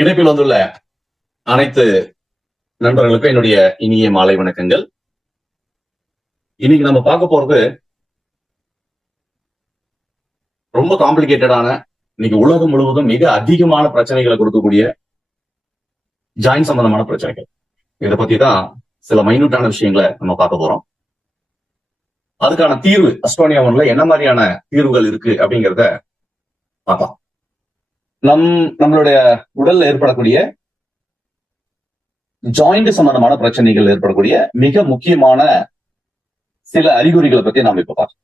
இணைப்பில் வந்துள்ள அனைத்து நண்பர்களுக்கும் என்னுடைய இனிய மாலை வணக்கங்கள். இன்னைக்கு நம்ம பார்க்க போறது ரொம்ப காம்ப்ளிகேட்டடான இன்னைக்கு உலகம் முழுவதும் மிக அதிகமான பிரச்சனைகளை கொடுக்கக்கூடிய ஜாயின் சம்பந்தமான பிரச்சனைகள். இதை பத்தி தான் சில மைனூட்டான விஷயங்களை நம்ம பார்க்க போறோம். அதுக்கான தீர்வு அஸ்டோனியா ஒன்ல என்ன மாதிரியான தீர்வுகள் இருக்கு அப்படிங்கிறத பார்ப்போம் நம் நம்மளுடைய உடல்ல ஏற்படக்கூடிய ஜாயிண்ட் சம்பந்தமான பிரச்சனைகள் ஏற்படக்கூடிய மிக முக்கியமான சில அறிகுறிகளை பத்தி நாம இப்ப பார்க்கலாம்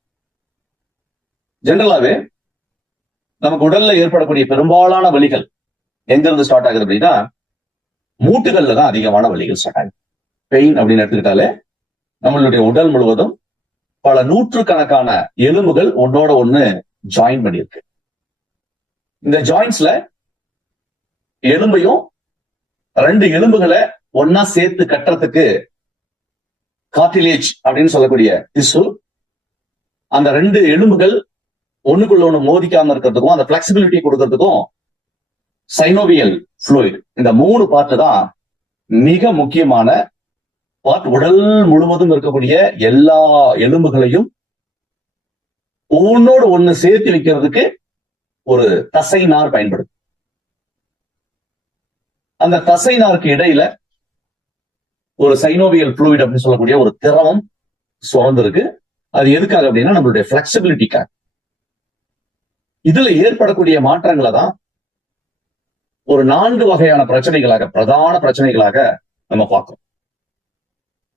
ஜென்ரலாவே நமக்கு உடல்ல ஏற்படக்கூடிய பெரும்பாலான வலிகள் எங்க இருந்து ஸ்டார்ட் ஆகுது அப்படின்னா மூட்டுகள்ல தான் அதிகமான வலிகள் ஸ்டார்ட் ஆகுது. பெயின் அப்படின்னு எடுத்துக்கிட்டாலே நம்மளுடைய உடல் முழுவதும் பல நூற்றுக்கணக்கான எலும்புகள் ஒன்னோட ஒண்ணு ஜாயின் பண்ணியிருக்கு. இந்த ஜாயின்ஸ்ல எலும்பையும் ரெண்டு எலும்புகளை ஒன்னா சேர்த்து கட்டுறதுக்கு கார்டிலேஜ் அப்படின்னு சொல்லக்கூடிய திசு அந்த ரெண்டு எலும்புகள் ஒண்ணுக்குள்ள ஒண்ணு மோதிக்காம இருக்கிறதுக்கும் அந்த பிளெக்சிபிலிட்டி கொடுக்கறதுக்கும் சைனோவியல் ஃப்ளூயிட் இந்த மூணு பார்ட் தான் மிக முக்கியமான பார்ட் உடல் முழுவதும் இருக்கக்கூடிய எல்லா எலும்புகளையும் ஒன்னோடு ஒண்ணு சேர்த்து வைக்கிறதுக்கு ஒரு தசை நார் பயன்படுது அந்த தசை நார்க்கு இடையில ஒரு சைனோவியல் fluid அப்படின்னு சொல்லக்கூடிய ஒரு திரவம் சுரந்திருக்கு அது எதுக்காக அப்படின்னா நம்மளுடைய பிளெக்சிபிலிட்டிக்காக இதுல ஏற்படக்கூடிய மாற்றங்களை தான் ஒரு நான்கு வகையான பிரச்சனைகளாக பிரதான பிரச்சனைகளாக நம்ம பார்க்கிறோம்.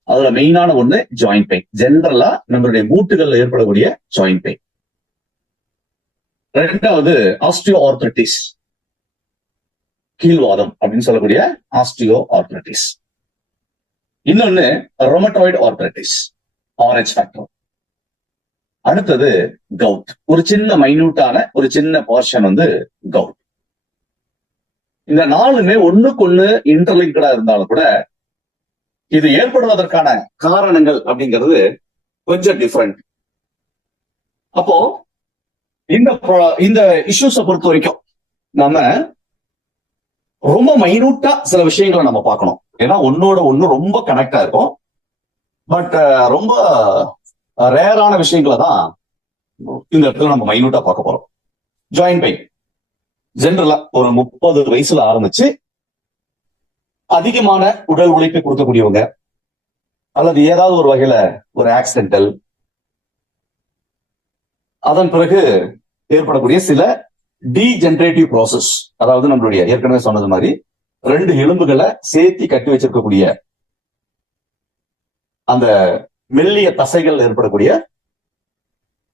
அதுல மெயினான ஒண்ணு ஜாயிண்ட் பெயின் ஜென்ரலா நம்மளுடைய மூட்டுகள்ல ஏற்படக்கூடிய ஜாயிண்ட் பெயின் ரெண்டாவது ஆஸ்டியோ ஆர்த்ரட்டிஸ் கீழ்வாதம் அப்படின்னு சொல்லக்கூடிய ஆஸ்டியோ ஆர்த்ரட்டிஸ் இன்னொன்னு ரொமட்டாய்டு ஆர்த்ரட்டிஸ் ஆரஞ்ச் ஃபேக்டர் அடுத்தது கவுட் ஒரு சின்ன மைன்யூட்டான ஒரு சின்ன போர்ஷன் வந்து கவுட் இந்த நாலுமே ஒண்ணுக்கு ஒண்ணு இன்டர்லிங்கடா இருந்தாலும் கூட இது ஏற்படுவதற்கான காரணங்கள் அப்படிங்கிறது கொஞ்சம் டிஃப்ரெண்ட் அப்போ இந்த இந்த இஷ்யூஸ பொறுத்த வரைக்கும் நம்ம ரொம்ப மைனூட்டா சில விஷயங்களை நம்ம பார்க்கணும். ஏன்னா ஒன்னோட ஒண்ணு ரொம்ப கனெக்டா இருக்கும். பட் ரொம்ப ரேரான விஷயங்களை தான் இந்த இடத்துல நம்ம மைனூட்டா பார்க்க போறோம். ஜாயின் பெயின் ஜென்ரலா ஒரு முப்பது வயசுல ஆரம்பிச்சு அதிகமான உடல் உழைப்பை கொடுக்கக்கூடியவங்க அல்லது ஏதாவது ஒரு வகையில ஒரு ஆக்சிடென்டல் அதன் பிறகு ஏற்படக்கூடிய சில டீஜென்ரேட்டிவ் ப்ராசஸ் அதாவது நம்மளுடைய ஏற்கனவே சொன்னது மாதிரி ரெண்டு எலும்புகளை சேர்த்தி கட்டி வச்சிருக்கக்கூடிய அந்த மெல்லிய தசைகள் ஏற்படக்கூடிய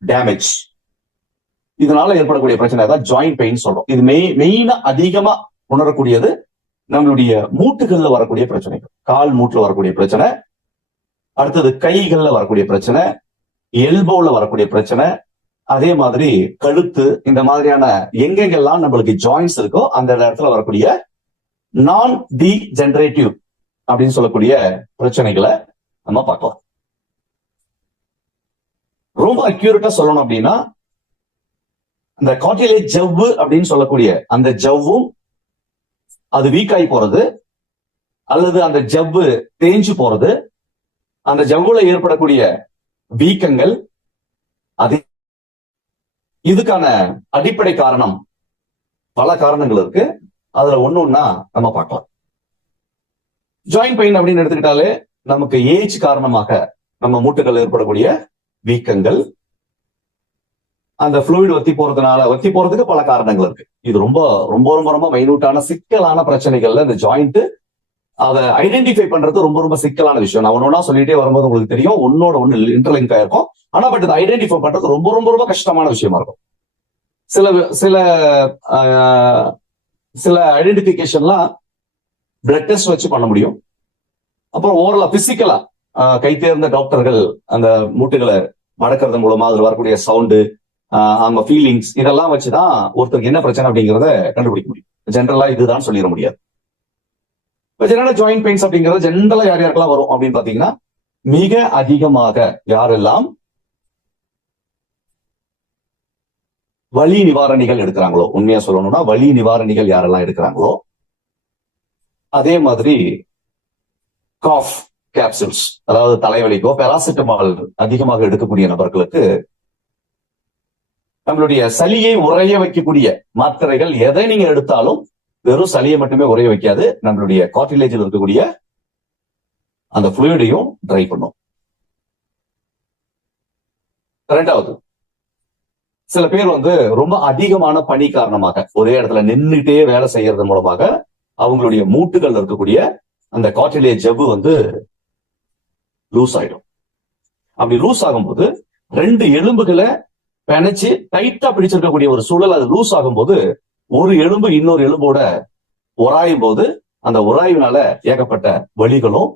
டேமேஜ் இதனால ஏற்படக்கூடிய பிரச்சனை தான் ஜாயிண்ட் பெயின் சொல்றோம். இது மெய் மெயினா அதிகமா உணரக்கூடியது நம்மளுடைய மூட்டுகள்ல வரக்கூடிய பிரச்சனைகள் கால் மூட்டுல வரக்கூடிய பிரச்சனை அடுத்தது கைகள்ல வரக்கூடிய பிரச்சனை எல்போல வரக்கூடிய பிரச்சனை அதே மாதிரி கழுத்து இந்த மாதிரியான எங்கெங்கெல்லாம் நம்மளுக்கு ஜாயின்ஸ் இருக்கோ அந்த இடத்துல வரக்கூடிய நான் டி ஜென்ரேட்டிவ் அப்படின்னு சொல்லக்கூடிய பிரச்சனைகளை நம்ம பார்க்கலாம். ரொம்ப அக்யூரேட்டா சொல்லணும் அப்படின்னா அந்த காட்டிலேஜ் ஜவ்வு அப்படின்னு சொல்லக்கூடிய அந்த ஜவ்வும் அது வீக் ஆகி போறது அல்லது அந்த ஜவ்வு தேஞ்சு போறது அந்த ஜவ்வுல ஏற்படக்கூடிய வீக்கங்கள் அதே இதுக்கான அடிப்படை காரணம் பல காரணங்கள் இருக்கு. அதுல ஒண்ணு நம்ம பார்க்கலாம். ஜாயின் பெயின் அப்படின்னு எடுத்துக்கிட்டாலே நமக்கு ஏஜ் காரணமாக நம்ம மூட்டுகள் ஏற்படக்கூடிய வீக்கங்கள் அந்த ஃப்ளூயிட் ஒத்தி போறதுனால ஒத்தி போறதுக்கு பல காரணங்கள் இருக்கு. இது ரொம்ப ரொம்ப ரொம்ப ரொம்ப மைனூட்டான சிக்கலான பிரச்சனைகள்ல இந்த ஜாயிண்ட் அதை ஐடென்டிஃபை பண்றது ரொம்ப ரொம்ப சிக்கலான விஷயம். நான் ஒன்னா சொல்லிட்டே வரும்போது உங்களுக்கு தெரியும். ஒன்னோட ஒன்னு இன்டர்லிங்க் ஆயிருக்கும். ஆனா பட் இதை ஐடென்டிஃபை பண்றது ரொம்ப ரொம்ப ரொம்ப கஷ்டமான விஷயமா இருக்கும். சில சில ஆஹ், சில ஐடென்டிபிகேஷன்லாம் பிளட் டெஸ்ட் வச்சு பண்ண முடியும். அப்புறம் ஓரலா பிசிக்கலா கை தேர்ந்த டாக்டர்கள் அந்த மூட்டுகளை மடக்கிறது மூலமா அதுல வரக்கூடிய சவுண்டு அவங்க ஃபீலிங்ஸ் இதெல்லாம் வச்சுதான் ஒருத்தருக்கு என்ன பிரச்சனை அப்படிங்கிறத கண்டுபிடிக்க முடியும். ஜென்ரலா இதுதான் சொல்லிட முடியாது. ஜெனரல் ஜாயிண்ட் பெயின்ஸ் அப்படிங்கிறது ஜென்ரலா யார் யாருக்கெல்லாம் வரும் அப்படின்னு பாத்தீங்கன்னா மிக அதிகமாக யாரெல்லாம் வலி நிவாரணிகள் எடுக்கிறாங்களோ உண்மையா சொல்லணும்னா வலி நிவாரணிகள் யாரெல்லாம் எடுக்கிறாங்களோ அதே மாதிரி காஃப் கேப்சூல்ஸ் அதாவது தலைவலிக்கோ பேராசிட்டமால் அதிகமாக எடுக்கக்கூடிய நபர்களுக்கு நம்மளுடைய சளியை உறைய வைக்கக்கூடிய மாத்திரைகள் எதை நீங்க எடுத்தாலும் வெறும் சளியை மட்டுமே உறைய வைக்காது நம்மளுடைய கார்டிலேஜில் இருக்கக்கூடிய அந்த ஃப்ளூயிடையும் ட்ரை பண்ணும். ரெண்டாவது சில பேர் வந்து ரொம்ப அதிகமான பனி காரணமாக ஒரே இடத்துல நின்றுட்டே வேலை செய்யறது மூலமாக அவங்களுடைய மூட்டுகள் இருக்கக்கூடிய அந்த கார்டிலேஜ் ஜவ்வு வந்து லூஸ் ஆயிடும். அப்படி லூஸ் ஆகும்போது ரெண்டு எலும்புகளை பிணைச்சு டைட்டா பிடிச்சிருக்கக்கூடிய ஒரு சூழல் அது லூஸ் ஆகும்போது ஒரு எலும்பு இன்னொரு எலும்போட உராயும் போது அந்த உராய்வினால ஏகப்பட்ட வலிகளும்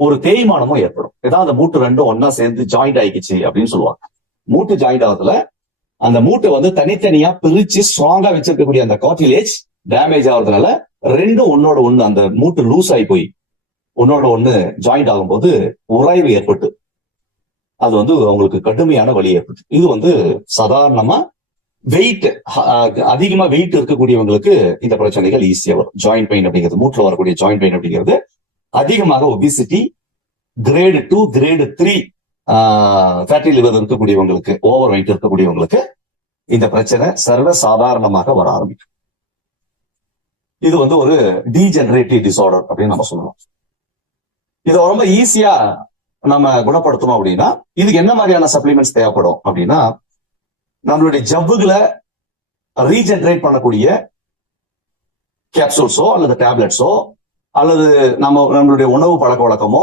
ஒரு தேய்மானமும் ஏற்படும். ஏதாவது அந்த மூட்டு ரெண்டும் ஒன்னா சேர்ந்து ஜாயிண்ட் ஆயிக்கிச்சு அப்படின்னு சொல்லுவாங்க. மூட்டு ஜாயிண்ட் ஆகுதுல அந்த மூட்டை வந்து தனித்தனியா பிரிச்சு ஸ்ட்ராங்கா வச்சிருக்கக்கூடிய அந்த காட்டிலேஜ் டேமேஜ் ஆகுறதுனால ரெண்டும் ஒன்னோட ஒண்ணு அந்த மூட்டு லூஸ் ஆகி போய் ஒன்னோட ஒண்ணு ஜாயிண்ட் ஆகும்போது உராய்வு ஏற்பட்டு அது வந்து அவங்களுக்கு கடுமையான வலி ஏற்பட்டு இது வந்து சாதாரணமா வெயிட் அதிகமா வெயிட் இருக்கக்கூடியவங்களுக்கு இந்த பிரச்சனைகள் ஈஸியா வரும். ஜாயிண்ட் பெயின் அப்படிங்கிறது மூட்டில் வரக்கூடிய ஜாயிண்ட் பெயின் அப்படிங்கிறது அதிகமாக obesity grade two grade three fatty liver இருக்கக்கூடியவங்களுக்கு ஓவர் வெயிட் இருக்கக்கூடியவங்களுக்கு இந்த பிரச்சனை சர்வ சாதாரணமாக வர ஆரம்பிக்கும். இது வந்து ஒரு டீஜெனரேட்டிவ் டிசார்டர் அப்படின்னு நம்ம சொல்லணும். இதை ரொம்ப ஈஸியா நம்ம குணப்படுத்தணும் அப்படின்னா இதுக்கு என்ன மாதிரியான சப்ளிமெண்ட்ஸ் தேவைப்படும் அப்படின்னா நம்மளுடைய ஜவ்வுகளை ரீஜென்ரேட் பண்ணக்கூடிய கேப்சூல்ஸோ அல்லது டேப்லெட்ஸோ அல்லது நம்ம நம்மளுடைய உணவு பழக்க வழக்கமோ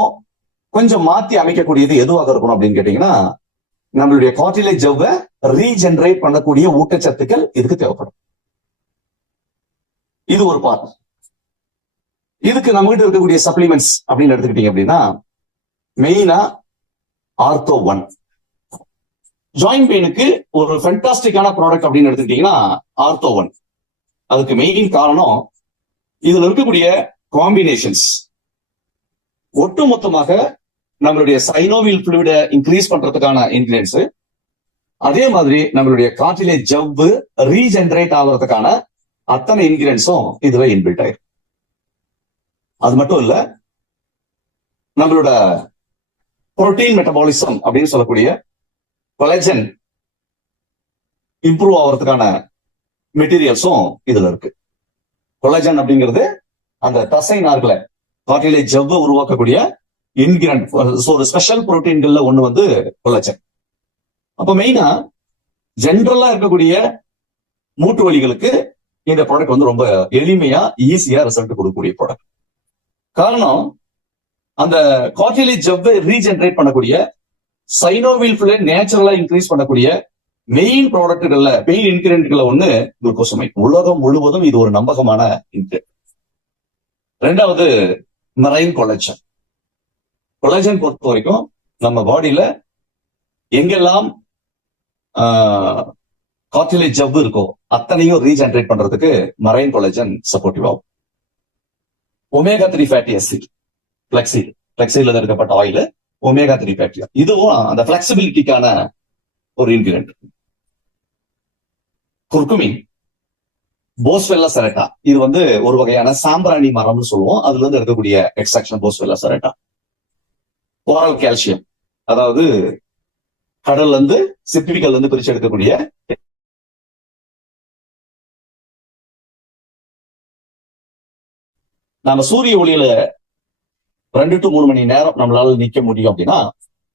கொஞ்சம் மாத்தி அமைக்கக்கூடியது எதுவாக இருக்கணும் அப்படின்னு கேட்டீங்கன்னா நம்மளுடைய கார்டிலேஜ் ஜவ்வை ரீஜென்ரேட் பண்ணக்கூடிய ஊட்டச்சத்துக்கள் இதுக்கு தேவைப்படும். இது ஒரு பார்ட் இதுக்கு நம்ம கிட்ட இருக்கக்கூடிய சப்ளிமெண்ட்ஸ் அப்படின்னு எடுத்துக்கிட்டீங்க அப்படின்னா மெயினா ஆர்த்தோ ஒன் ஜாயின் பெயினுக்கு ஒரு ஃபென்டாஸ்டிக்கான ப்ராடக்ட் அப்படின்னு எடுத்துக்கிட்டீங்கன்னா ஆர்த்தோவன் அதுக்கு மெயின் காரணம் இதுல இருக்கக்கூடிய காம்பினேஷன்ஸ் ஒட்டுமொத்தமாக நம்மளுடைய சைனோவில் ஃப்ளூயிட இன்க்ரீஸ் பண்றதுக்கான இன்கிரியன்ஸ் அதே மாதிரி நம்மளுடைய காற்றிலே ஜவ்வு ரீஜென்ரேட் ஆகுறதுக்கான அத்தனை இன்கிரியன்ஸும் இதுல இன்பில்ட் ஆயிரும். அது மட்டும் இல்ல நம்மளோட புரோட்டீன் மெட்டபாலிசம் அப்படின்னு சொல்லக்கூடிய கொலஜன் இம்ப்ரூவ் ஆகிறதுக்கான மெட்டீரியல்ஸும் இதுல இருக்கு. கொலஜன் அப்படிங்கிறது அந்த தசை நார்களை காட்டிலே ஜவ்வு உருவாக்கக்கூடிய இன்கிரண்ட் ஒரு ஸ்பெஷல் புரோட்டீன்கள்ல ஒண்ணு வந்து கொலஜன் அப்ப மெயினா ஜென்ரலா இருக்கக்கூடிய மூட்டு வலிகளுக்கு இந்த ப்ராடக்ட் வந்து ரொம்ப எளிமையா ஈஸியா ரிசல்ட் கொடுக்கக்கூடிய ப்ராடக்ட் காரணம் அந்த காட்டிலே ஜவ்வை ரீஜென்ரேட் பண்ணக்கூடிய சைனோவில் ஃபுல்ல நேச்சுரலா இன்க்ரீஸ் பண்ணக்கூடிய மெயின் ப்ராடக்ட்கள்ல மெயின் இன்கிரியன்ட்கள்ல ஒண்ணு குளுக்கோசமை உலகம் முழுவதும் இது ஒரு நம்பகமான இன்கிரியன்ட் ரெண்டாவது மரைன் கொலஜன் கொலஜன் பொறுத்த வரைக்கும் நம்ம பாடியில எங்கெல்லாம் கார்டிலேஜ் ஜவ்வு இருக்கோ அத்தனையும் ரீஜென்ரேட் பண்றதுக்கு மரைன் கொலஜன் சப்போர்ட்டிவ் ஆகும். ஒமேகா த்ரீ ஃபேட்டி அசிட் பிளெக்சில் பிளெக்சில இருக்கப்பட்ட ஆயில் ஒமேகா த்ரீ ஃபேட்டி இதுவும் அந்த பிளெக்சிபிலிட்டிக்கான ஒரு இன்கிரியன்ட் குர்குமின் போஸ்வெல்லா செரட்டா இது வந்து ஒரு வகையான சாம்பிராணி மரம்னு சொல்லுவோம். அதுல இருந்து இருக்கக்கூடிய extraction boswellia serrata oral calcium அதாவது கடல்ல இருந்து சிப்பிக்கல்ல இருந்து பிரிச்சு எடுக்கக்கூடிய நாம சூரிய ஒளியில ரெண்டு டு மூணு மணி நேரம் நம்மளால நிக்க முடியும் அப்படின்னா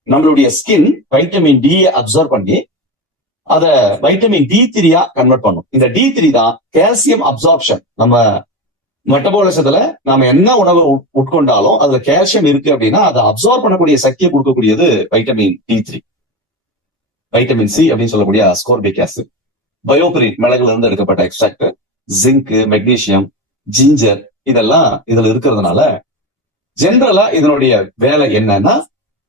நம்மளுடைய ஸ்கின் வைட்டமின் டி அப்சர்வ் பண்ணி அத வைட்டமின் டி த்ரீயா கன்வெர்ட் பண்ணும் இந்த டி த்ரீ தான் கால்சியம் அப்சார்ப்ஷன் நம்ம மெட்டபாலிசத்துல நாம என்ன உணவு உட்கொண்டாலும் அதுல கால்சியம் இருக்கு அப்படின்னா அதை அப்சார்ப் பண்ணக்கூடிய சக்தியை கொடுக்கக்கூடியது vitamin D three vitamin C அப்படின்னு சொல்லக்கூடிய அஸ்கோர்பிக் ஆசிட் பயோபிரின் மிளகுல இருந்து எடுக்கப்பட்ட எக்ஸ்ட்ராக்ட் ஜிங்க் மெக்னீசியம் ஜிஞ்சர் இதெல்லாம் இதுல இருக்கிறதுனால ஜென்ரலா இதனுடைய வேலை என்னன்னா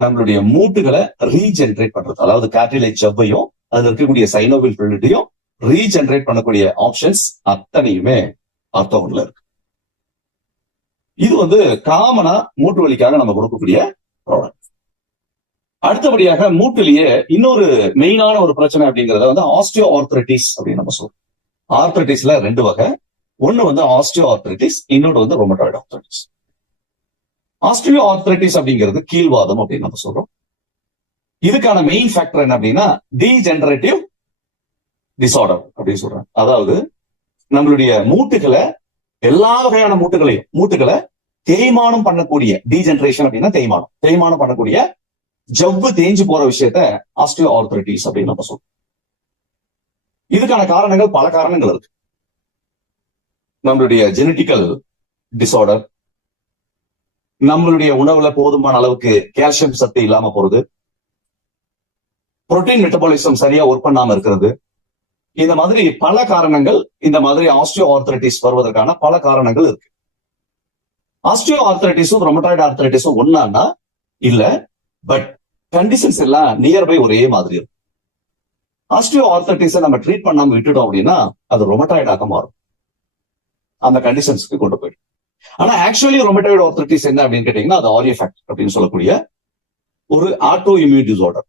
நம்மளுடைய மூட்டுகளை ரீஜென்ரேட் பண்றது. அதாவது கார்டிலேஜ் செவ்வையும் அதுல இருக்கக்கூடிய சைனோவில் ஃபிளிட்டையும் ரீஜென்ரேட் பண்ணக்கூடிய ஆப்ஷன்ஸ் அத்தனையுமே ஆர்த்தோன்ல இருக்கு. இது வந்து காமனா மூட்டு வலிக்காக நம்ம கொடுக்கக்கூடிய ப்ராடக்ட் அடுத்தபடியாக மூட்டுலயே இன்னொரு மெயினான ஒரு பிரச்சனை அப்படிங்கறத வந்து ஆஸ்டியோ ஆர்த்ரட்டிஸ் அப்படின்னு நம்ம சொல்றோம். ஆர்த்ரட்டிஸ்ல ரெண்டு வகை. ஒன்னு வந்து ஆஸ்டியோ ஆர்த்ரைட்டிஸ் இன்னொன்று வந்து ரொமட்டாய்டு ஆர்த்ரைட்டிஸ் ஆஸ்ட்ரியோ ஆர்த்ரைட்டிஸ் அப்படிங்கிறது கீழ்வாதம் அப்படின்னு நம்ம சொல்றோம். இதுக்கான மெயின் ஃபேக்டர் என்ன அப்படின்னா டீஜெனரேட்டிவ் டிசார்டர் அப்படின்னு சொல்றாங்க. அதாவது நம்மளுடைய மூட்டுகளை எல்லா வகையான மூட்டுகளையும் மூட்டுகளை தேய்மானம் பண்ணக்கூடிய டீஜெனரேஷன் அப்படின்னா தேய்மானம். தேய்மானம் பண்ணக்கூடிய ஜவ்வு தேஞ்சு போற விஷயத்த ஆஸ்ட்ரியோ ஆர்த்ரைட்டிஸ் அப்படின்னு நம்ம சொல்றோம். இதுக்கான காரணங்கள் பல காரணங்கள் இருக்கு. நம்மளுடைய ஜெனட்டிக்கல் டிசார்டர் நம்மளுடைய உணவுல போதுமான அளவுக்கு கால்சியம் சத்து இல்லாம போறது. புரோட்டீன் மெட்டபாலிசம் சரியா ஒர்க் பண்ணாம இருக்கிறது. இந்த மாதிரி பல காரணங்கள் இந்த மாதிரி ஆஸ்டியோ ஆர்த்தரைட்டிஸ் வருவதற்கான பல காரணங்கள் இருக்கு. ஆஸ்டியோ ஆர்த்தரைட்டிஸும் ரொமட்டாய்டு ஆர்த்தரைட்டிஸும் ஒன்னான்னா இல்ல பட் கண்டிஷன்ஸ் எல்லாம் நியர்பை ஒரே மாதிரி இருக்கும் ஆஸ்டியோ ஆர்த்தரைட்டிஸை நம்ம ட்ரீட் பண்ணாம விட்டுட்டோம் அப்படின்னா அது ரொமட்டாய்டாக மாறும். அந்த கண்டிஷன்ஸ்க்கு கொண்டு போயிடும். ஆனா ஆக்சுவலி ரொமட்டாய்டு ஆர்த்தட்டிஸ் என்ன அப்படின்னு கேட்டீங்கன்னா அது ஆரியஃபேக்ட் அப்படின்னு சொல்லக்கூடிய ஒரு ஆட்டோ இம்யூன் டிசார்டர்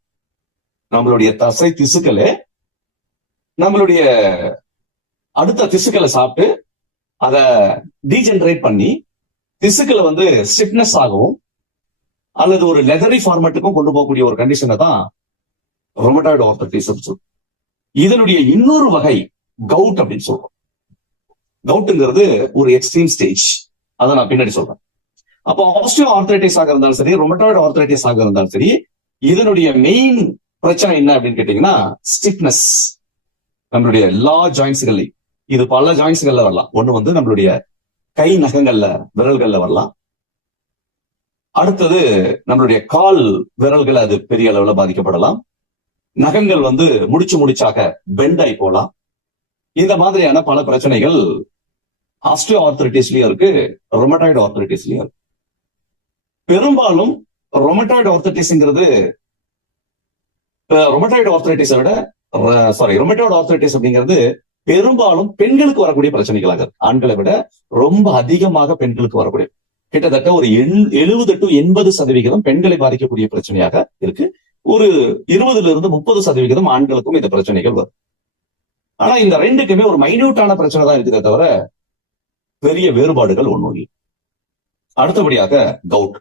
நம்மளுடைய தசை திசுக்களே நம்மளுடைய அடுத்த திசுக்களை சாப்பிட்டு அதை டீஜென்ரேட் பண்ணி திசுக்களை வந்து ஸ்டிப்னஸ் ஆகவும் அல்லது ஒரு லெதரி ஃபார்மேட்டுக்கும் கொண்டு போகக்கூடிய ஒரு கண்டிஷனை தான் ரொமட்டாய்டு ஆர்த்தட்டிஸ் சொல்றோம். இதனுடைய இன்னொரு வகை கவுட் அப்படின்னு சொல்றோம். கவுட்டுங்கிறது ஒரு எக்ஸ்ட்ரீம் ஸ்டேஜ் அதை நான் பின்னாடி சொல்றேன். அப்போ ஆஸ்டியோ ஆர்த்தரைட்டிஸ் ஆக இருந்தாலும் சரி ரொமட்டாய்டு ஆர்த்தரைட்டிஸ் ஆக இருந்தாலும் சரி இதனுடைய மெயின் பிரச்சனை என்ன அப்படின்னு கேட்டீங்கன்னா ஸ்டிப்னஸ் நம்மளுடைய எல்லா ஜாயின்ஸ்கள்லையும் இது பல ஜாயின்ஸ்கள்ல வரலாம். ஒண்ணு வந்து நம்மளுடைய கை நகங்கள்ல விரல்கள்ல வரலாம். அடுத்தது நம்மளுடைய கால் விரல்கள் அது பெரிய அளவுல பாதிக்கப்படலாம். நகங்கள் வந்து முடிச்சு முடிச்சாக பெண்ட் ஆகி போலாம் இந்த மாதிரியான பல பிரச்சனைகள் ஆஸ்டியோ ஆர்த்தரைட்டிஸ்லயும் இருக்கு ரொமட்டாய்டு ஆர்த்தரைட்டிஸ்லயும் இருக்கு. பெரும்பாலும் ரொமட்டாய்டு ஆர்த்தரைட்டிஸ்ங்கிறது ரொமட்டாய்டு ஆர்த்தரைட்டிஸை விட சாரி ரொமட்டாய்டு ஆர்த்தரைட்டிஸ் அப்படிங்கிறது பெரும்பாலும் பெண்களுக்கு வரக்கூடிய பிரச்சனைகளாக ஆண்களை விட ரொம்ப அதிகமாக பெண்களுக்கு வரக்கூடிய கிட்டத்தட்ட ஒரு எழுபது டு எண்பது சதவிகிதம் பெண்களை பாதிக்கக்கூடிய பிரச்சனையாக இருக்கு. ஒரு இருபதுல இருந்து முப்பது சதவிகிதம் ஆண்களுக்கும் இந்த பிரச்சனைகள் வரும். ஆனா இந்த ரெண்டுக்குமே ஒரு மைன்யூட்டான பிரச்சனை தான் இருக்குதே தவிர பெரிய வேறுபாடுகள் ஒண்ணும் இல்லை அடுத்தபடியாக கவுட்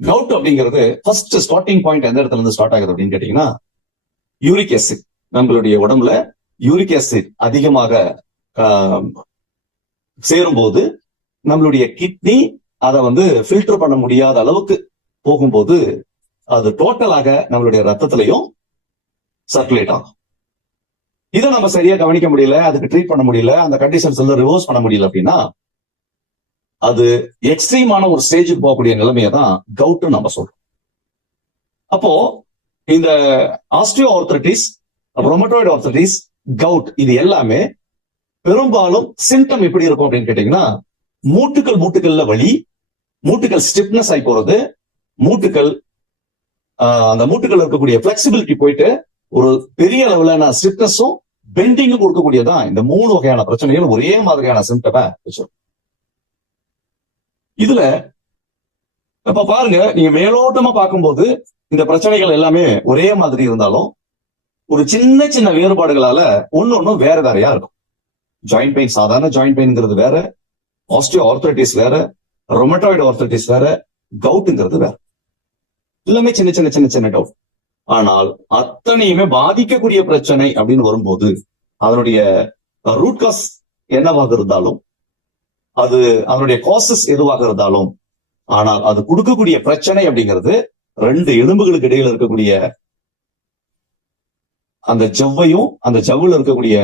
கவுட் அப்படிங்கிறது ஃபர்ஸ்ட் ஸ்டார்டிங் பாயிண்ட் எந்த இடத்துல இருந்து ஸ்டார்ட் ஆகுது அப்படின்னு கேட்டீங்கன்னா யூரிக் ஆசிட் நம்மளுடைய உடம்புல யூரிக் ஆசிட் அதிகமாக சேரும்போது நம்மளுடைய கிட்னி அதை வந்து ஃபில்டர் பண்ண முடியாத அளவுக்கு போகும்போது அது டோட்டலாக நம்மளுடைய ரத்தத்திலையும் சர்க்குலேட் ஆகும். இதை நம்ம சரியா கவனிக்க முடியல அதுக்கு ட்ரீட் பண்ண முடியல அந்த கண்டிஷன்ஸ் வந்து ரிவர்ஸ் பண்ண முடியல அப்படின்னா அது எக்ஸ்ட்ரீமான ஒரு ஸ்டேஜுக்கு போகக்கூடிய நிலைமையை தான் கவுட்னு நம்ம சொல்றோம். அப்போ இந்த osteoarthritis rheumatoid arthritis gout இது எல்லாமே பெரும்பாலும் சிம்டம் எப்படி இருக்கும் அப்படின்னு கேட்டீங்கன்னா மூட்டுக்கள் மூட்டுக்கள்ல வலி மூட்டுக்கள் ஸ்டிப்னஸ் ஆகி போறது மூட்டுக்கள் அந்த மூட்டுகள் இருக்கக்கூடிய பிளெக்சிபிலிட்டி போயிட்டு ஒரு பெரிய அளவுல ஸ்டிப்னஸும் பெண்டிங் கொடுக்கக்கூடியதான் இந்த மூணு வகையான பிரச்சனைகள் ஒரே மாதிரியான சிம்டமா வச்சிருக்கும் இதுல இப்ப பாருங்க நீங்க மேலோட்டமா பார்க்கும்போது இந்த பிரச்சனைகள் எல்லாமே ஒரே மாதிரி இருந்தாலும் ஒரு சின்ன சின்ன வேறுபாடுகளால ஒன்னு ஒன்னும் வேற வேறையா இருக்கும். ஜாயிண்ட் பெயின் சாதாரண ஜாயிண்ட் பெயின்ங்கிறது வேற ஆஸ்டியோ ஆர்த்தரைட்டிஸ் வேற ரொமட்டாய்டு ஆர்த்தரைட்டிஸ் வேற கவுட்டுங்கிறது வேற. எல்லாமே சின்ன சின்ன சின்ன சின்ன டவுட் ஆனால் அத்தனையுமே பாதிக்கக்கூடிய பிரச்சனை அப்படின்னு வரும்போது அதனுடைய ரூட் காஸ் என்னவாக இருந்தாலும் அது அதனுடைய காசஸ் எதுவாக இருந்தாலும் ஆனால் அது கொடுக்கக்கூடிய பிரச்சனை அப்படிங்கிறது ரெண்டு எலும்புகளுக்கு இடையில இருக்கக்கூடிய அந்த ஜவ்வையும் அந்த ஜவ்வுல இருக்கக்கூடிய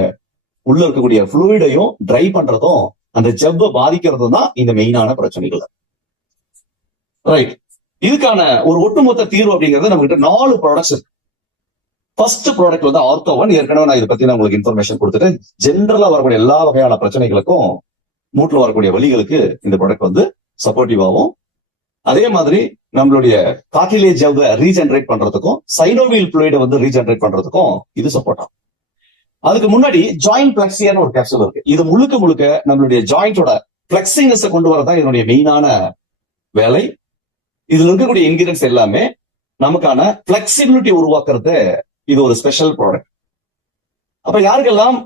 உள்ள இருக்கக்கூடிய ஃப்ளூயிடையும் ட்ரை பண்றதும் அந்த ஜவ்வை பாதிக்கிறதும் தான் இந்த மெயினான பிரச்சனைகள். ரைட் இதுக்கான ஒரு ஒட்டுமொத்த தீர்வு அப்படிங்கிறது நம்ம கிட்ட நாலு ப்ராடக்ட்ஸ் இருக்கு. ஃபர்ஸ்ட் ப்ராடக்ட் வந்து ஆர்த்தோவன் ஏற்கனவே நான் இதை பத்தி நான் உங்களுக்கு இன்ஃபர்மேஷன் கொடுத்துட்டு ஜென்ரலா வரக்கூடிய எல்லா வகையான பிரச்சனைகளுக்கும் மூட்டில் வரக்கூடிய வழிகளுக்கு இந்த ப்ராடக்ட் வந்து சப்போர்ட்டிவாகவும் அதே மாதிரி நம்மளுடைய கார்டிலேஜ் ரீஜென்ரேட் பண்றதுக்கும் சைனோவியல் பிளேட வந்து ரீஜென்ரேட் பண்றதுக்கும் இது சப்போர்ட் ஆகும். அதுக்கு முன்னாடி ஜாயிண்ட் பிளக்சியான ஒரு கேப்சூல் இருக்கு. இது முழுக்க முழுக்க நம்மளுடைய ஜாயிண்டோட பிளெக்சிங்னஸ் கொண்டு வரதான் இதனுடைய மெயினான வேலை. இதுல இருக்கக்கூடிய இன்கிரியன்ஸ் எல்லாமே நமக்கான பிளெக்சிபிலிட்டி உருவாக்குறது இது ஒரு ஸ்பெஷல் ப்ராடக்ட் அப்ப யாருக்கெல்லாம்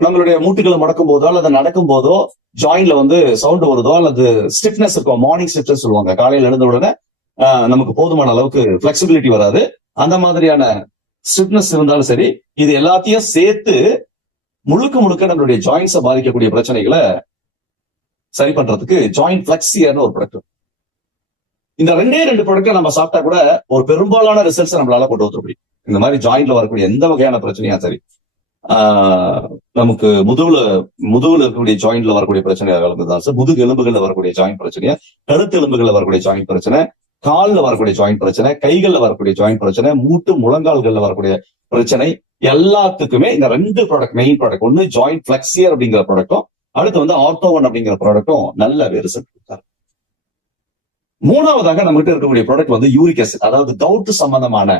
நம்மளுடைய மூட்டுகளை முடக்கும் போதோ அல்லது நடக்கும் போதோ ஜாயின்ல வந்து சவுண்ட் வருதோ அல்லது ஸ்டிஃப்னஸ் இருக்கும் மார்னிங் ஸ்டிஃப்னஸ் சொல்லுவாங்க. காலையில எழுந்த உடனே ஆஹ், நமக்கு போதுமான அளவுக்கு பிளெக்சிபிலிட்டி வராது. அந்த மாதிரியான ஸ்டிஃப்னஸ் இருந்தாலும் சரி இது எல்லாத்தையும் சேர்த்து முழுக்க முழுக்க நம்மளுடைய ஜாயின்ஸை பாதிக்கக்கூடிய பிரச்சனைகளை சரி பண்றதுக்கு ஜாயிண்ட் பிளெக்சியர்னு ஒரு ப்ராடக்ட் இந்த ரெண்டே ரெண்டு ப்ராடக்ட்டை நம்ம சாப்பிட்டா கூட ஒரு பெரும்பாலான ரிசல்ட்ஸ் நம்மளால கொண்டு வந்துட முடியும். இந்த மாதிரி ஜாயிண்ட்ல வரக்கூடிய எந்த வகையான பிரச்சனையா சரி நமக்கு முதுகுல முதுகுல இருக்கக்கூடிய ஜாயிண்ட்ல வரக்கூடிய பிரச்சனையாக இருந்தாலும் சார். முதுகு எலும்புகள்ல வரக்கூடிய ஜாயிண்ட் பிரச்சனையா கழுத்து எலும்புகள்ல வரக்கூடிய ஜாயிண்ட் பிரச்சனை காலில் வரக்கூடிய ஜாயிண்ட் பிரச்சனை கைகள்ல வரக்கூடிய ஜாயிண்ட் பிரச்சனை மூட்டு முழங்கால்கள்ல வரக்கூடிய பிரச்சனை எல்லாத்துக்குமே இந்த ரெண்டு ப்ராடக்ட் மெயின் ப்ராடக்ட் ஒன்னு ஜாயிண்ட் பிளெக்சியர் அப்படிங்கிற ப்ராடக்டும் அடுத்து வந்து ஆர்த்தோவன் அப்படிங்கிற ப்ராடக்டும் நல்ல ரிசல்ட் கொடுத்தாரு. மூணாவதாக நம்ம கிட்ட இருக்கக்கூடிய ப்ராடக்ட் வந்து யூரிக் ஆசிட் அதாவது கவுட் சம்பந்தமான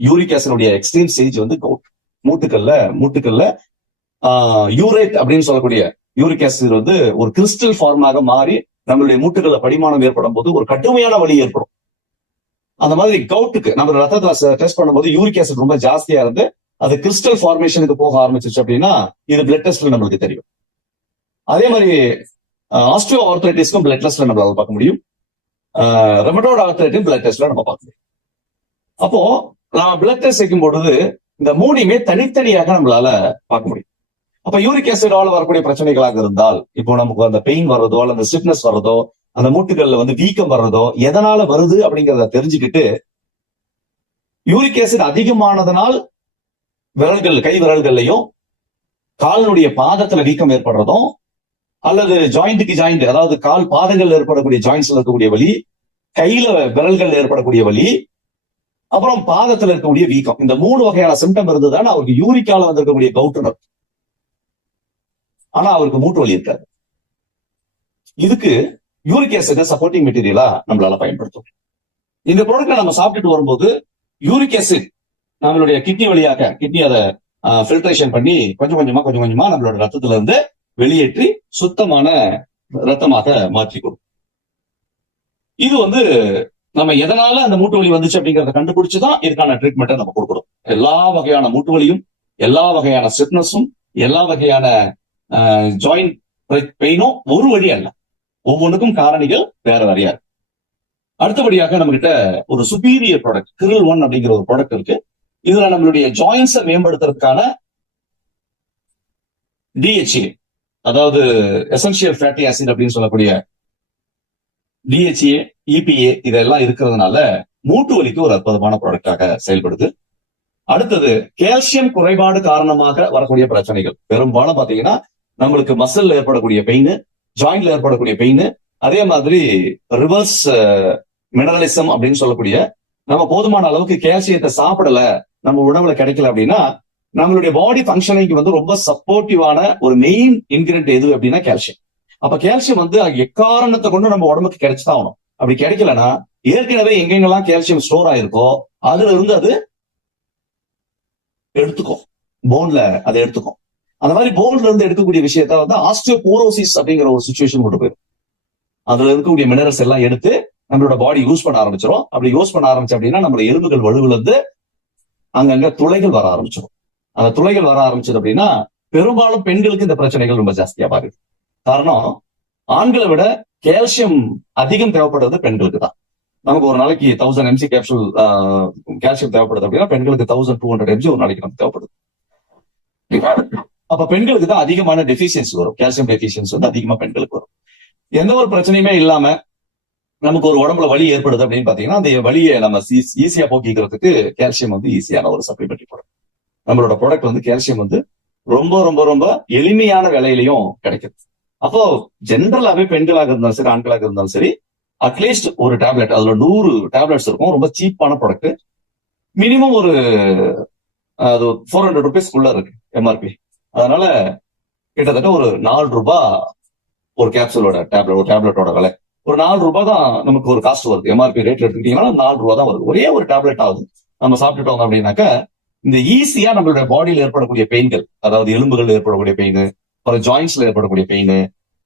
யூரிக் ஆசிடுடைய எக்ஸ்ட்ரீம் ஸ்டேஜ் வந்து கவுட் மூட்டுக்கல்ல மூட்டுக்கல்ல யூரேட் அப்படின்னு சொல்லக்கூடிய யூரிக் ஆசிட் வந்து ஒரு கிறிஸ்டல் ஃபார்மாக மாறி நம்மளுடைய மூட்டுக்கல்ல படிமானம் ஏற்படும் போது ஒரு கடுமையான வழி ஏற்படும். அந்த மாதிரி கவுட்டுக்கு நம்ம ரத்தத்தை டெஸ்ட் பண்ணும்போது யூரிக் ஆசிட் ரொம்ப ஜாஸ்தியா இருந்து அது கிறிஸ்டல் ஃபார்மேஷனுக்கு போக ஆரம்பிச்சிச்சு அப்படின்னா இது பிளட் டெஸ்ட்ல நம்மளுக்கு தெரியும். அதே மாதிரி ஆஸ்ட்ரியோ ஆர்த்தரைட்டிஸ்க்கும் பிளட் டெஸ்ட்ல நம்மளால பார்க்க முடியும். ரெமடோட் ஆர்த்ரைட்டும் பிளட் டெஸ்ட்ல நம்ம பார்க்கலாம் அப்போ நாம பிளட் டெஸ்ட் வைக்கும் பொழுது இந்த மூணையுமே தனித்தனியாக நம்மளால பார்க்க முடியும். அப்ப யூரிக் ஆசிடால வரக்கூடிய பிரச்சனைகளாக இருந்தால் இப்போ நமக்கு அந்த பெயின் வர்றதோ அல்ல அந்த ஸ்டிப்னஸ் வர்றதோ அந்த மூட்டுகள்ல வந்து வீக்கம் வர்றதோ எதனால வருது அப்படிங்கிறத தெரிஞ்சுக்கிட்டு யூரிக் ஆசிட் அதிகமானதனால் விரல்கள் கை விரல்கள்லையும் காலனுடைய பாதத்துல வீக்கம் ஏற்படுறதும் அல்லது ஜாயிண்ட்டுக்கு ஜாயிண்ட் அதாவது கால் பாதங்கள் ஏற்படக்கூடிய ஜாயிண்ட்ஸ்ல இருக்கக்கூடிய வலி கையில விரல்கள் ஏற்படக்கூடிய வலி அப்புறம் பாதத்துல இருக்கக்கூடிய வீக்கம். இந்த மூணு வகையான சிம்டம் இருந்ததுதான் அவருக்கு யூரிக்கால வந்திருக்கக்கூடிய கவுட்டுனர் ஆனா அவருக்கு மூட்டு வலி இருக்காது. இதுக்கு யூரிக் ஆசிட சப்போர்ட்டிங் மெட்டீரியலா நம்மளால பயன்படுத்தும் இந்த ப்ராடக்ட் நம்ம சாப்பிட்டுட்டு வரும்போது யூரிக் ஆசிட் நம்மளுடைய கிட்னி வழியாக கிட்னி அதை ஃபில்ட்ரேஷன் பண்ணி கொஞ்சம் கொஞ்சமா கொஞ்சம் கொஞ்சமா நம்மளோட ரத்தத்துல இருந்து வெளியேற்றி சுத்தமான ரத்தமாக மாற்றி கொடுக்கும் இது வந்து நம்ம எதனால அந்த மூட்டு வலி வந்துச்சு அப்படிங்கறத கண்டுபிடிச்சுதான் இதுக்கான ட்ரீட்மெண்ட்டை நம்ம கொடுக்கணும். எல்லா வகையான மூட்டு வலியும் எல்லா வகையான ஸ்டிப்னஸும் எல்லா வகையான ஜாயிண்ட் பெயினும் ஒரு வழி அல்ல. ஒவ்வொன்றுக்கும் காரணிகள் வேற வேறையா இருக்கு. அடுத்தபடியாக நம்ம கிட்ட ஒரு சுப்பீரியர் ப்ராடக்ட் கிரில் ஒன் அப்படிங்கிற ஒரு ப்ராடக்ட் இருக்கு. இதுல நம்மளுடைய ஜாயின்ஸை மேம்படுத்துறதுக்கான டிஹெச்ஏ அதாவது எசென்சியல் ஃபேட்டி ஆசிட் அப்படின்னு சொல்லக்கூடிய டிஹெச்ஏ இபிஏ இதெல்லாம் இருக்கிறதுனால மூட்டு வலிக்கு ஒரு அற்புதமான ப்ராடக்டாக செயல்படுது. அடுத்தது கால்சியம் குறைபாடு காரணமாக வரக்கூடிய பிரச்சனைகள். பெரும்பாலும் பாத்தீங்கன்னா நம்மளுக்கு மசில் ஏற்படக்கூடிய பெயின் ஜாயிண்ட்ல ஏற்படக்கூடிய பெயின் அதே மாதிரி ரிவர்ஸ் மினரலிசம் அப்படின்னு சொல்லக்கூடிய நம்ம போதுமான அளவுக்கு கால்சியத்தை சாப்பிடல நம்ம உணவுல கிடைக்கல அப்படின்னா நம்மளுடைய பாடி ஃபங்க்ஷனிங் வந்து ரொம்ப சப்போர்ட்டிவான ஒரு மெயின் இன்கிரியன்ட் எது அப்படின்னா கால்சியம் அப்ப கால்சியம் வந்து எக்காரணத்தை கொண்டு நம்ம உடம்புக்கு கிடைச்சுதான் ஆகணும். அப்படி கிடைக்கலன்னா ஏற்கனவே எங்கெங்கெல்லாம் கால்சியம் ஸ்டோர் ஆயிருக்கோ அதுல இருந்து அது எடுத்துக்கும். போன்ல அதை எடுத்துக்கும். அந்த மாதிரி போன்ல இருந்து எடுக்கக்கூடிய விஷயத்த வந்து ஆஸ்டியோபோரோசிஸ் அப்படிங்கிற ஒரு சுச்சுவேஷன் கொண்டு போயிடும். அதுல இருக்கக்கூடிய மினரல்ஸ் எல்லாம் எடுத்து நம்மளோட பாடி யூஸ் பண்ண ஆரம்பிச்சிடும் அப்படி யூஸ் பண்ண ஆரம்பிச்சு அப்படின்னா நம்மளோட எலும்புகள் வலுவிலிருந்து அங்கங்க துளைகள் வர ஆரம்பிச்சிடும் அந்த துளைகள் வர ஆரம்பிச்சது அப்படின்னா பெரும்பாலும் பெண்களுக்கு இந்த பிரச்சனைகள் ரொம்ப ஜாஸ்தியா பாருது காரணம் ஆண்களை விட கால்சியம் அதிகம் தேவைப்படுறது பெண்களுக்கு தான். நமக்கு ஒரு நாளைக்கு தௌசண்ட் எம்சி கேப்சூல் கால்சியம் தேவைப்படுது அப்படின்னா பெண்களுக்கு தௌசண்ட் டூ ஹண்ட்ரட் எம்சி ஒரு நாளைக்கு நமக்கு தேவைப்படுது. அப்ப பெண்களுக்கு தான் அதிகமான டெஃபிஷியன்சி வரும். கால்சியம் டெஃபிஷியன்சி வந்து அதிகமா பெண்களுக்கு வரும். எந்த ஒரு பிரச்சனையுமே இல்லாம நமக்கு ஒரு உடம்புல வலி ஏற்படுது அப்படின்னு பாத்தீங்கன்னா அந்த வலியை நம்ம ஈஸியா போக்கிக்கிறதுக்கு கால்சியம் வந்து ஈஸியான ஒரு சப்ளிமெண்ட்ரி போடும் நம்மளோட ப்ராடக்ட் வந்து கேல்சியம் வந்து ரொம்ப ரொம்ப ரொம்ப எளிமையான விலையிலையும் கிடைக்குது. அப்போ ஜென்ரலாவே பெண்களாக இருந்தாலும் சரி ஆண்களாக இருந்தாலும் சரி அட்லீஸ்ட் ஒரு டேப்லெட் அதுல நூறு டேப்லெட்ஸ் இருக்கும். ரொம்ப சீப்பான ப்ராடக்ட் மினிமம் ஒரு அது ஃபோர் ஹண்ட்ரட் ருபீஸ்க்குள்ள இருக்கு எம்ஆர்பி அதனால கிட்டத்தட்ட ஒரு நாலு ரூபாய் ஒரு கேப்சூலோட டேப்லெட் ஒரு டேப்லெட்டோட விலை. ஒரு நாலு ரூபாய் தான் நமக்கு ஒரு காஸ்ட் வருது. எம்ஆர்பி ரேட் எடுத்துக்கிட்டீங்கன்னா நாலு ரூபாய் தான் வருது. ஒரே ஒரு டேப்லெட் ஆகுது நம்ம சாப்பிட்டுட்டோம் அப்படின்னாக்க இந்த ஈஸியா நம்மளுடைய பாடியில ஏற்படக்கூடிய பெயின்கள் அதாவது எலும்புகள் ஏற்படக்கூடிய பெயின் அப்புறம் ஜாயின்ஸ்ல ஏற்படக்கூடிய பெயின்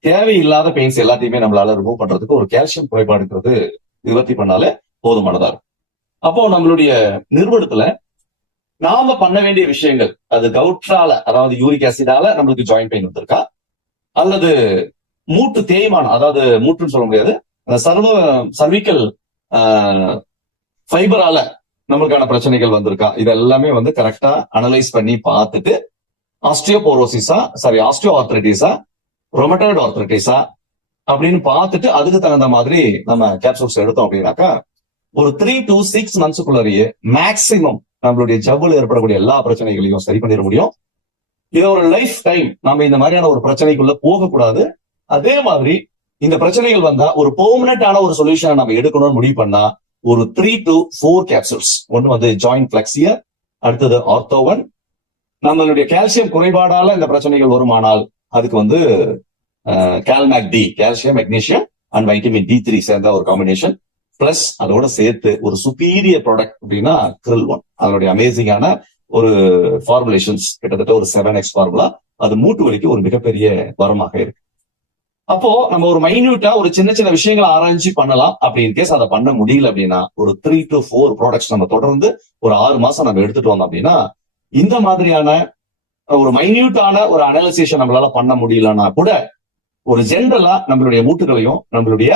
தேவையில்லாத பெயின்ஸ் எல்லாத்தையுமே நம்மளால ரிமூவ் பண்றதுக்கு ஒரு கால்சியம் குறைபாடுங்கிறது நிவர்த்தி பண்ணாலே போதுமானதா இருக்கும். அப்போ நம்மளுடைய நிறுவனத்துல நாம பண்ண வேண்டிய விஷயங்கள் அது கவுட்ரால அதாவது யூரிக் ஆசிடால நம்மளுக்கு ஜாயின்ட் பெயின் வந்திருக்கா? அல்லது மூட்டு தேய்மானம் அதாவது மூட்டுன்னு சொல்ல முடியாது அந்த சர்வ சர்விக்கல் ஃபைபரால நம்மளுக்கான பிரச்சனைகள் வந்திருக்கா? இது எல்லாமே வந்து கரெக்டா அனலைஸ் பண்ணி பார்த்துட்டு ஆஸ்ட்ரியோபோரோசிஸா சாரி ஆஸ்ட்ரியோ ஆர்த்ரைட்டிஸா ரொமட்டாய்டு ஆர்த்ரைட்டிஸா அப்படின்னு பார்த்துட்டு அதுக்கு தகுந்த மாதிரி நம்ம கேப்சூல்ஸ் எடுத்தோம் அப்படின்னாக்கா ஒரு த்ரீ டு சிக்ஸ் மந்த்ஸுக்குள்ளேயே மேக்சிமம் நம்மளுடைய ஜவ்வில் ஏற்படக்கூடிய எல்லா பிரச்சனைகளையும் சரி பண்ணிட முடியும். இது ஒரு லைஃப் டைம் நம்ம இந்த மாதிரியான ஒரு பிரச்சனைக்குள்ள போகக்கூடாது. அதே மாதிரி இந்த பிரச்சனைகள் வந்தா ஒரு பெர்மனண்டான ஒரு சொல்யூஷனை நம்ம எடுக்கணும்னு முடிவு பண்ணா ஒரு த்ரீ டு ஃபோர் கேப்சூல்ஸ் ஒன்று வந்து ஜாயிண்ட் பிளெக்சியர் அடுத்தது ஆர்த்தோவன் நம்மளுடைய கால்சியம் குறைபாடால இந்த பிரச்சனைகள் வருமானால் அதுக்கு வந்து Calmag D calcium magnesium and vitamin D three சேர்ந்த ஒரு காம்பினேஷன் பிளஸ் அதோட சேர்த்து ஒரு சுப்பீரியர் ப்ராடக்ட் அப்படின்னா கிரில் ஒன் அதனுடைய அமேசிங்கான ஒரு ஃபார்முலேஷன்ஸ் கிட்டத்தட்ட ஒரு செவன் எக்ஸ் ஃபார்முலா அது மூட்டு வலிக்கு ஒரு மிகப்பெரிய வரமாக இருக்கு. அப்போ நம்ம ஒரு மைன்யூட்டா ஒரு சின்ன சின்ன விஷயங்களை ஆராய்ச்சி பண்ணலாம். அப்படி இன்கேஸ் அதை பண்ண முடியல அப்படின்னா ஒரு த்ரீ டு ஃபோர் ப்ராடக்ட்ஸ் நம்ம தொடர்ந்து ஒரு ஆறு மாசம் நம்ம எடுத்துட்டு வந்தோம் அப்படின்னா இந்த மாதிரியான ஒரு மைன்யூட்டான ஒரு அனலைசேஷன் நம்மளால பண்ண முடியலன்னா கூட ஒரு ஜென்ரலா நம்மளுடைய மூட்டுகளையும் நம்மளுடைய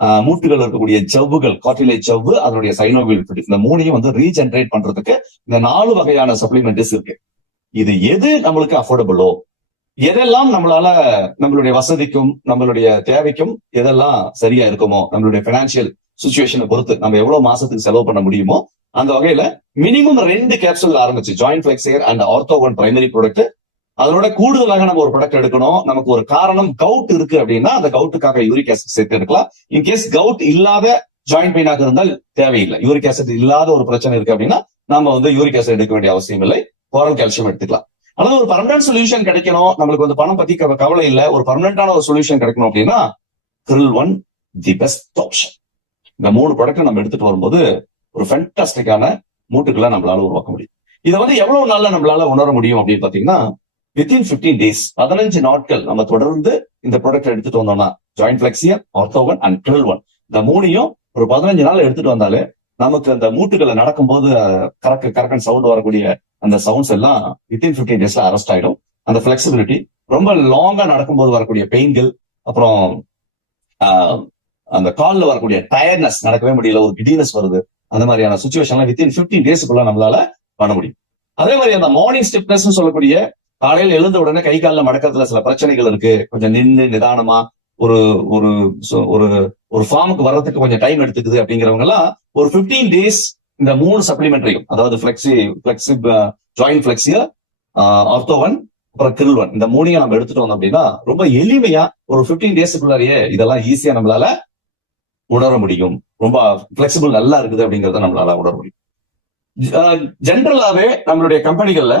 ஆஹ், மூட்டுகள் இருக்கக்கூடிய ஜவ்வுகள் காட்டிலே ஜவ்வு அதனுடைய சைனோவில் இந்த மூணையும் வந்து ரீஜென்ரேட் பண்றதுக்கு இந்த நாலு வகையான சப்ளிமெண்ட்ஸ் இருக்கு. இது எது நம்மளுக்கு அஃபோர்டபுளோ எதெல்லாம் நம்மளால நம்மளுடைய வசதிக்கும் நம்மளுடைய தேவைக்கும் எதெல்லாம் சரியா இருக்குமோ நம்மளுடைய பினான்சியல் சுச்சுவேஷனை பொறுத்து நம்ம எவ்வளவு மாசத்துக்கு செலவு பண்ண முடியுமோ அந்த வகையில மினிமம் ரெண்டு கேப்சூல் ஆரம்பிச்சு ஜாயிண்ட் பிளெக்ஸியர் அண்ட் ஆர்த்தோகன் பிரைமரி ப்ராடக்ட் அதோட கூடுதலாக நம்ம ஒரு ப்ராடக்ட் எடுக்கணும். நமக்கு ஒரு காரணம் கவுட் இருக்கு அப்படின்னா அந்த கவுட்டுக்காக யூரிக் ஆசிட் சேர்த்து எடுக்கலாம். இன்கேஸ் கவுட் இல்லாத ஜாயிண்ட் பெயினாக இருந்தால் தேவையில்லை. யூரிக் ஆசிட் இல்லாத ஒரு பிரச்சனை இருக்கு அப்படின்னா நம்ம வந்து யூரிக் ஆசிட் எடுக்க வேண்டிய அவசியம் இல்லை குரல் கால்சியம் எடுத்துக்கலாம். அதாவது ஒரு பர்மனன்ட் சொல்யூஷன் கிடைக்கணும். நம்மளுக்கு வந்து பணம் பத்தி கவலை இல்ல. ஒரு பர்மனண்டான ஒரு சொல்யூஷன் கிடைக்கணும் அப்படின்னா krill one the best option இந்த மூணு ப்ராடக்ட் நம்ம எடுத்துட்டு வரும்போது ஒரு ஃபென்டாஸ்டிக்கான மூட்டுகளை நம்மளால உருவாக்க முடியும். இதை வந்து எவ்வளவு நாள்ல நம்மளால உணர முடியும் அப்படின்னு பாத்தீங்கன்னா வித்தின் 15 டேஸ் பதினஞ்சு நாட்கள் நம்ம தொடர்ந்து இந்த ப்ராடக்ட் எடுத்துட்டு வந்தோம்னா ஜாயிண்ட் பிளெக்சியர் ஆர்த்தோவன் அண்ட் கிரில் ஒன் இந்த மூணையும் ஒரு பதினஞ்சு நாள் எடுத்துட்டு வந்தாலே நமக்கு அந்த மூட்டுகளை நடக்கும்போது அஹ், கறக்க கறக்கன் சவுண்ட் வரக்கூடிய அந்த சவுண்ட்ஸ் எல்லாம் வித்தின் 15 டேஸ்ல அரெஸ்ட் ஆயிடும். அந்த பிளெக்சிபிலிட்டி ரொம்ப லாங்கா நடக்கும்போது வரக்கூடிய பெயின்கள் அப்புறம் ஆஹ், அந்த கால்ல வரக்கூடிய டயர்னஸ் நடக்கவே முடியல ஒரு கிடினஸ் வருது. அந்த மாதிரியான சுச்சுவேஷன் வித்தின் 15 டேஸ்க்குள்ள நம்மளால பண்ண முடியும். அதே மாதிரி அந்த மார்னிங் ஸ்டிப்னஸ் சொல்லக்கூடிய காலையில எழுந்த உடனே கை காலில் மடக்கிறதுல சில பிரச்சனைகள் இருக்கு. கொஞ்சம் நின்று நிதானமா ஒரு ஒரு ஒரு ஒரு ஃபார்முக்கு வர்றதுக்கு கொஞ்சம் டைம் எடுத்துக்குது அப்படிங்கிறவங்க எல்லாம் ஒரு 15 டேஸ் இந்த மூணு சப்ளிமெண்டரியும் அதாவது பிளெக்சி பிளெக்சி ஜாயிண்ட் பிளெக்சியா ஆர்த்தோவன் அப்புறம் கிரில்வன் இந்த மூணையும் நம்ம எடுத்துட்டு வந்தோம் அப்படின்னா ரொம்ப எளிமையா ஒரு 15 டேஸ்க்குள்ளாரியே இதெல்லாம் ஈஸியா நம்மளால உணர முடியும். ரொம்ப பிளெக்சிபிள் நல்லா இருக்குது அப்படிங்கறத நம்மளால உணர முடியும். ஜென்ரலாவே uh, நம்மளுடைய கம்பெனிகள்ல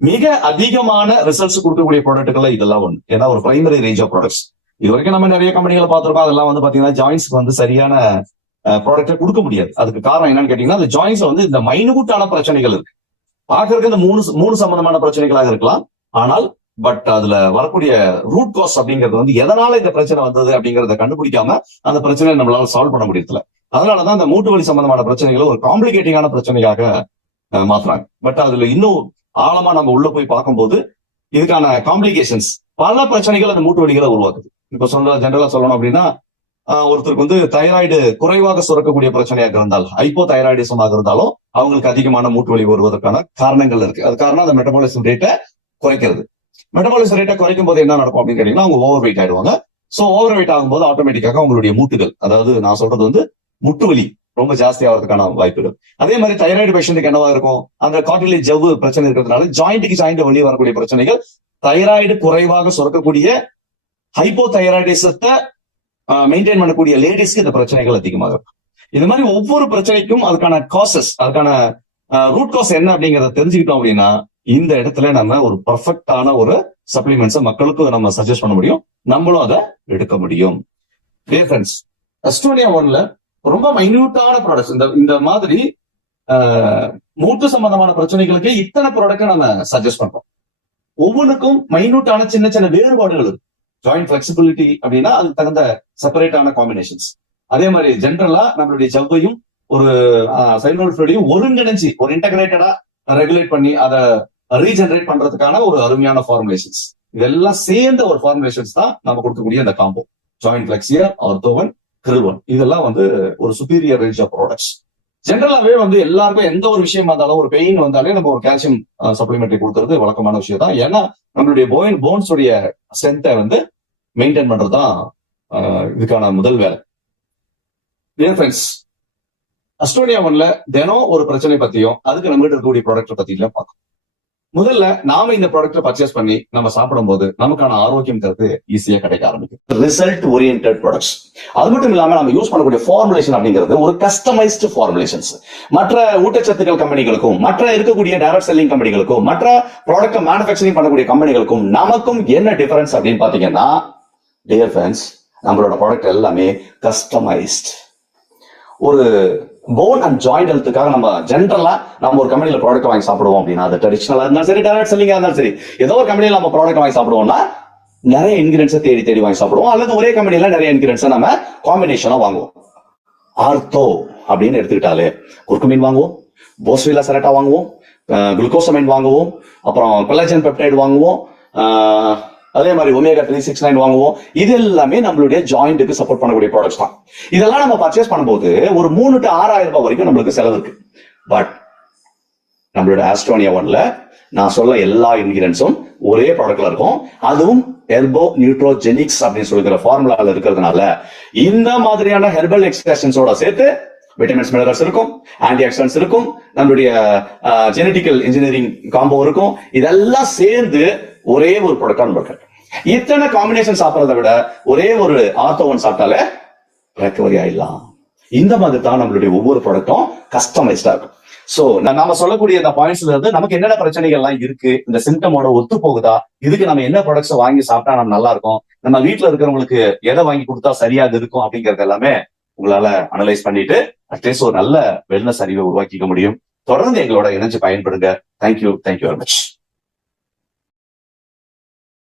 மிக அதிகமான ரிசல்ட்ஸ் கொடுக்கக்கூடிய ப்ராடக்ட்கள் இதெல்லாம் ஒண்ணு. ஏன்னா ஒரு பிரைமரி ரேஞ்ச் ஆஃப் ப்ராடக்ட்ஸ் இது வரைக்கும் நம்ம நிறைய கம்பெனிகளை பார்த்திருக்கோம். அதெல்லாம் வந்து பாத்தீங்கன்னா ஜாயின்ஸ்க்கு வந்து சரியான ப்ராடக்ட்டை கொடுக்க முடியாது. அதுக்கு காரணம் என்னன்னு கேட்டீங்கன்னா அந்த ஜாயின்ஸ்ல வந்து இந்த மைனூட்டான பிரச்சனைகள் இருக்கு. பாக்குறதுக்கு இந்த மூணு மூணு சம்பந்தமான பிரச்சனைகளாக இருக்கலாம். ஆனால் பட் அதுல வரக்கூடிய ரூட் காஸ் அப்படிங்கிறது வந்து எதனால இந்த பிரச்சனை வந்தது அப்படிங்கறத கண்டுபிடிக்காம அந்த பிரச்சனையை நம்மளால சால்வ் பண்ண முடியல அதனாலதான் அந்த மூட்டு வலி சம்பந்தமான பிரச்சனைகளை ஒரு காம்ப்ளிகேட்டிங்கான பிரச்சனையாக மாத்துறாங்க. பட் அதுல இன்னும் ஆழமா நம்ம உள்ள போய் பார்க்கும்போது இதுக்கான காம்ப்ளிகேஷன்ஸ் பல பிரச்சனைகள் அந்த மூட்டு வலிகளை உருவாக்குது. இப்ப சொல்ற ஜென்ரலா சொல்லணும் அப்படின்னா ஒருத்தருக்கு வந்து தைராய்டு குறைவாக சுரக்கக்கூடிய பிரச்சனையாக இருந்தால் ஹைப்போ தைராய்டிசமாக இருந்தாலும் அவங்களுக்கு அதிகமான மூட்டு வலி வருவதற்கான காரணங்கள் இருக்கு. அது காரணம் அந்த மெட்டபாலிசம் ரேட்டை குறைக்கிறது. மெட்டபாலிசம் ரேட்டை குறைக்கும் போது என்ன நடக்கும் அப்படின்னு கேட்டீங்கன்னா அவங்க ஓவர் வெயிட் ஆயிடுவாங்க. சோ ஓவர் வெயிட் ஆகும்போது ஆட்டோமேட்டிக்காக அவங்களுடைய மூட்டுகள் அதாவது நான் சொல்றது வந்து முட்டு வலி ரொம்ப ஜாஸ்தி ஆகிறதுக்கான வாய்ப்புகள். அதே மாதிரி தைராய்டு பேஷண்ட்டுக்கு என்னவா இருக்கும்? அந்த காட்டிலே ஜவ்வு பிரச்சனை இருக்கிறதுனால ஜாயிண்ட்டுக்கு ஜாயிண்ட் வெளியே வரக்கூடிய பிரச்சனைகள் தைராய்டு குறைவாக சுரக்கக்கூடிய ஹைப்போ தைராய்டிசத்தை மெயின்டைன் பண்ணக்கூடிய லேடிஸ்க்கு இந்த பிரச்சனைகள் அதிகமாக இருக்கும். இந்த மாதிரி ஒவ்வொரு பிரச்சனைக்கும் அதுக்கான காசஸ் அதுக்கான ரூட் காஸ் என்ன அப்படிங்கறத தெரிஞ்சுக்கிட்டோம் அப்படின்னா இந்த இடத்துல நம்ம ஒரு பர்ஃபெக்டான ஒரு சப்ளிமெண்ட்ஸை மக்களுக்கு நம்ம சஜஸ்ட் பண்ண முடியும். நம்மளும் அதை எடுக்க முடியும். ஃப்ரெண்ட்ஸ் அஸ்டோனியா ஒன்ல ரொம்ப மைன்யூட்டான ப்ராடக்ட்ஸ் இந்த இந்த மாதிரி ஆஹ், மூட்டு சம்பந்தமான பிரச்சனைகளுக்கு இத்தனை ப்ராடக்ட் நம்ம சஜஸ்ட் பண்றோம். ஒவ்வொன்றுக்கும் மைன்யூட்டான சின்ன சின்ன வேறுபாடுகள் இருக்கு. ஜாயிண்ட் ஃபிளெக்சிபிலிட்டி அப்படின்னா அதுக்கு தகுந்த செப்பரேட்டான காம்பினேஷன்ஸ் அதே மாதிரி ஜென்ரலா நம்மளுடைய ஜவ்வையும் ஒரு சைனோல் ஒருங்கிணைஞ்சி ஒருங்கிணைஞ்சு ஒரு இன்டகிரேட்டடா ரெகுலேட் பண்ணி அதை ரீஜெனரேட் பண்றதுக்கான ஒரு அருமையான ஃபார்முலேஷன்ஸ் இதெல்லாம் சேர்ந்த ஒரு ஃபார்முலேஷன்ஸ் தான் நம்ம கொடுக்கக்கூடிய அந்த காம்போ ஜாயிண்ட் பிளெக்சியர் ஆர்த்தோவன் கிருவன் இதெல்லாம் வந்து ஒரு சுப்பீரியர் ரேஞ்ச் ஆஃப் ப்ராடக்ட்ஸ் ஜென்ரலாவே வந்து எல்லாருக்கும் எந்த ஒரு விஷயமா இருந்தாலும் ஒரு பெயின் வந்தாலே நம்ம ஒரு கால்சியம் சப்ளிமெண்ட்ரி கொடுக்கறது வழக்கமான விஷயம் தான் ஏன்னா நம்மளுடைய போயின் போன்ஸ் உடைய ஸ்ட்ரென்த்தை வந்து மெயின்டைன் பண்றது தான் இதுக்கான முதல் வேலை. டியர் ஃப்ரெண்ட்ஸ் அஸ்டோனியா ஒன்ல தினம் ஒரு பிரச்சனை பத்தியும் அதுக்கு நம்ம இருக்கக்கூடிய ப்ராடக்ட் பத்தியும் பார்க்கணும். முதல்ல நாம இந்த ப்ராடக்ட்டை பர்ச்சேஸ் பண்ணி நம்ம சாப்பிடும் போது நமக்கான ஆரோக்கியம்ங்கிறது ஈஸியா கிடைக்க ஆரம்பிக்கும் ரிசல்ட் ஓரியன்ட் ப்ராடக்ட்ஸ் அது மட்டும் இல்லாம நம்ம யூஸ் பண்ணக்கூடிய ஃபார்முலேஷன் அப்படிங்கிறது ஒரு கஸ்டமைஸ்டு ஃபார்முலேஷன்ஸ் மற்ற ஊட்டச்சத்துக்கள் கம்பெனிகளுக்கும் மற்ற இருக்கக்கூடிய டைரக்ட் செல்லிங் கம்பெனிகளுக்கும் மற்ற ப்ராடக்ட் மேனுஃபேக்சரிங் பண்ணக்கூடிய கம்பெனிகளுக்கும் நமக்கும் என்ன டிஃபரன்ஸ் அப்படின்னு பாத்தீங்கன்னா டியர் ஃப்ரெண்ட்ஸ் நம்மளோட ப்ராடக்ட் எல்லாமே கஸ்டமைஸ்ட் ஒரு போன் அண்ட் ஜாயிண்ட் ஹெல்த்துக்காக நம்ம ஜென்ரலா நம்ம ஒரு கம்பெனியில ப்ராடக்ட் வாங்கி சாப்பிடுவோம் அப்படின்னா அது ட்ரெடிஷனலா இருந்தாலும் சரி டைரக்ட் செல்லிங்கா இருந்தாலும் சரி ஏதோ ஒரு கம்பெனியில நம்ம ப்ராடக்ட் வாங்கி சாப்பிடுவோம்னா நிறைய இன்கிரியன்ஸை தேடி தேடி வாங்கி சாப்பிடுவோம். அல்லது ஒரே கம்பெனியில நிறைய இன்கிரியன்ஸை நம்ம காம்பினேஷனா வாங்குவோம். ஆர்த்தோ அப்படின்னு எடுத்துக்கிட்டாலே குறுக்குமீன் வாங்குவோம் போஸ்விலா செரட்டா வாங்குவோம் குளுக்கோசமைன் வாங்குவோம் அப்புறம் கொலாஜன் பெப்டைடு வாங்குவோம் அதே மாதிரி ஒமேகா த்ரீ சிக்ஸ் நைன் வாங்குவோம். இது எல்லாமே நம்மளுடைய ஜாயிண்ட்டுக்கு சப்போர்ட் பண்ணக்கூடிய ப்ராடக்ட்ஸ் தான். இதெல்லாம் நம்ம பர்ச்சேஸ் பண்ணும்போது ஒரு மூணு டு ஆறாயிரம் ரூபாய் வரைக்கும் நம்மளுக்கு செலவு இருக்கு. பட் நம்மளோட ஆஸ்ட்ரோனியா ஒன்ல நான் சொல்ல எல்லா இன்கிரியன்ஸும் ஒரே ப்ராடக்ட்ல இருக்கும். அதுவும் ஹெர்போ நியூட்ரோஜெனிக்ஸ் அப்படின்னு சொல்லிக்கிற ஃபார்முலாவில் இருக்கிறதுனால இந்த மாதிரியான ஹெர்பல் எக்ஸ்பிரஷன்ஸோட சேர்த்து விட்டமின்ஸ் மினரல்ஸ் இருக்கும். ஆன்டி ஆக்சிடென்ட்ஸ் இருக்கும். நம்மளுடைய ஜெனட்டிக்கல் இன்ஜினியரிங் காம்போ இருக்கும். இதெல்லாம் சேர்ந்து ஒரே ஒரு ப்ராடக்டா பர்கர் இத்தனை காம்பினேஷன் சாப்பிட்றத விட ஒரே ஒரு ஆர்த்தோவன் சாப்பிட்டாலே ரெக்கவரி ஆயிடலாம். இந்த மாதிரி தான் நம்மளுடைய ஒவ்வொரு ப்ராடக்டும் கஸ்டமைஸ்டா இருக்கும். சோ நாம சொல்லக்கூடிய இந்த பாயிண்ட்ஸ்ல இருந்து நமக்கு என்னென்ன பிரச்சனைகள்லாம் இருக்கு இந்த சிம்டமோட ஒத்து போகுதா இதுக்கு நம்ம என்ன ப்ராடக்ட்ஸ் வாங்கி சாப்பிட்டா நம்ம நல்லா இருக்கும் நம்ம வீட்டுல இருக்கிறவங்களுக்கு எதை வாங்கி கொடுத்தா சரியாக இருக்கும் அப்படிங்கறது எல்லாமே உங்களால அனலைஸ் பண்ணிட்டு அட்லீஸ்ட் ஒரு நல்ல வெல்னஸ் அறிவை உருவாக்கிக்க முடியும். தொடர்ந்து எங்களோட இணைஞ்சு பயன்படுங்க. Thank you thank you very much